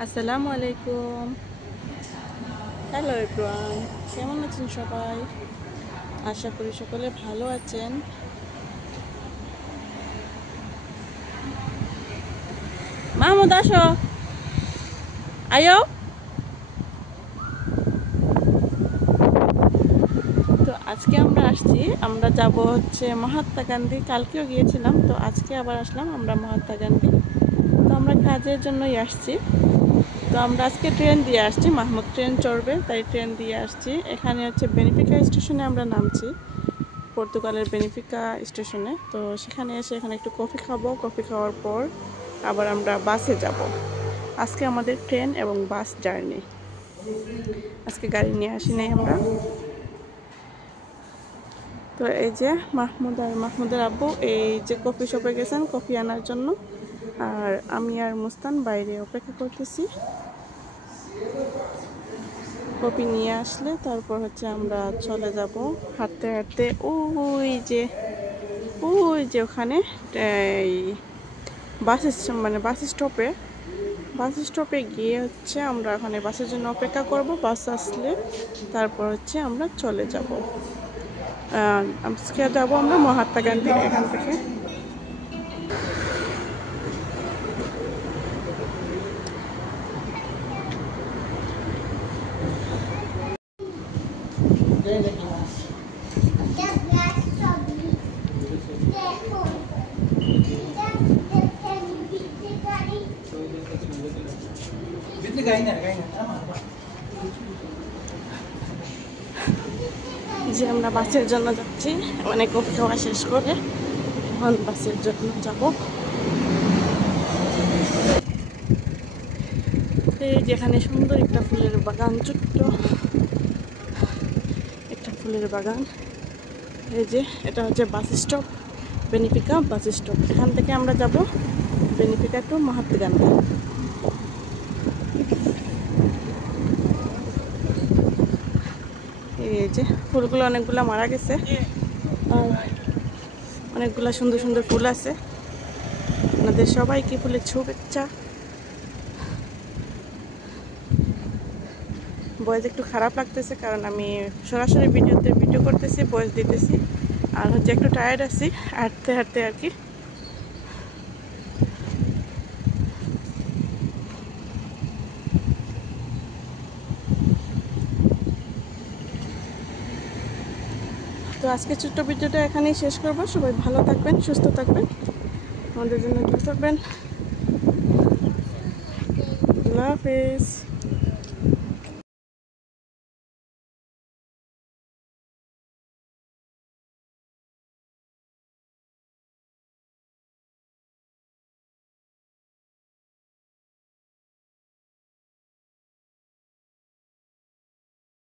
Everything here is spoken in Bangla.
আসসালামু আলাইকুম। হ্যালো এভরিওয়ান, কেমন আছেন সবাই? আশা করি সকলে ভালো আছেন। মাহমুদ আসো, আয়ো। তো আজকে আমরা আসছি, আমরা যাব হচ্ছে মহাত্মা গান্ধী। কালকেও গিয়েছিলাম, তো আজকে আবার আসলাম আমরা মহাত্মা গান্ধী। তো আমরা কাজের জন্যই আসছি। তো আমরা আজকে ট্রেন দিয়ে আসছি, মাহমুদ ট্রেন চড়বে তাই ট্রেন দিয়ে আসছি। এখানে হচ্ছে বেনিফিকা স্টেশনে আমরা নামছি, পর্তুগালের বেনিফিকা স্টেশনে। তো সেখানে এসে এখানে একটু কফি খাবো, কফি খাওয়ার পর আবার আমরা বাসে যাব। আজকে আমাদের ট্রেন এবং বাস জার্নি, আজকে গাড়ি নিয়ে আসি নাই আমরা। তো এই যে মাহমুদ আর মাহমুদের আব্বু এই যে কফি শপে গেছেন কফি আনার জন্য, আর আমি আর মুস্তান বাইরে অপেক্ষা করতেছি। কফি নিয়ে আসলে তারপর হচ্ছে আমরা চলে যাব হাঁটতে হাঁটতে। ওই যে ওখানে এই বাস স্টপে গিয়ে হচ্ছে আমরা ওখানে বাসের জন্য অপেক্ষা করব। বাস আসলে তারপর হচ্ছে আমরা চলে যাব। আজকে যাব আমরা মহাত্মা গান্ধী এখান থেকে। যে আমরা বাসের জন্য যাচ্ছি, মানে কফি খাওয়া শেষ করে এখন বাসের জন্য যাব। এই যেখানে সুন্দর একটা ফুলের বাগান, ছোট্ট একটা ফুলের বাগান। এই যে এটা হচ্ছে bus stop, Benfica bus stop. এখান থেকে আমরা যাব বেনিফিকা টু মহাত্মা গান্ধী। এই যে ফুলগুলো অনেকগুলো মারা গেছে, আর অনেকগুলো সুন্দর সুন্দর ফুল আছে। আপনাদের সবাইকে ফুলের শুভেচ্ছা। ভয়েস একটু খারাপ লাগতেছে কারণ আমি সরাসরি ভিডিও করতেছি, ভয়েস দিতেছি। আর হচ্ছে একটু টায়ার্ড আছি হাঁটতে হাঁটতে আর কি। তো আজকে ছোট্ট ভিডিওটা এখানেই শেষ করব। সবাই ভালো থাকবেন, সুস্থ থাকবেন, আমাদের জন্য দোয়া করবেন। আল্লাহ হাফেজ।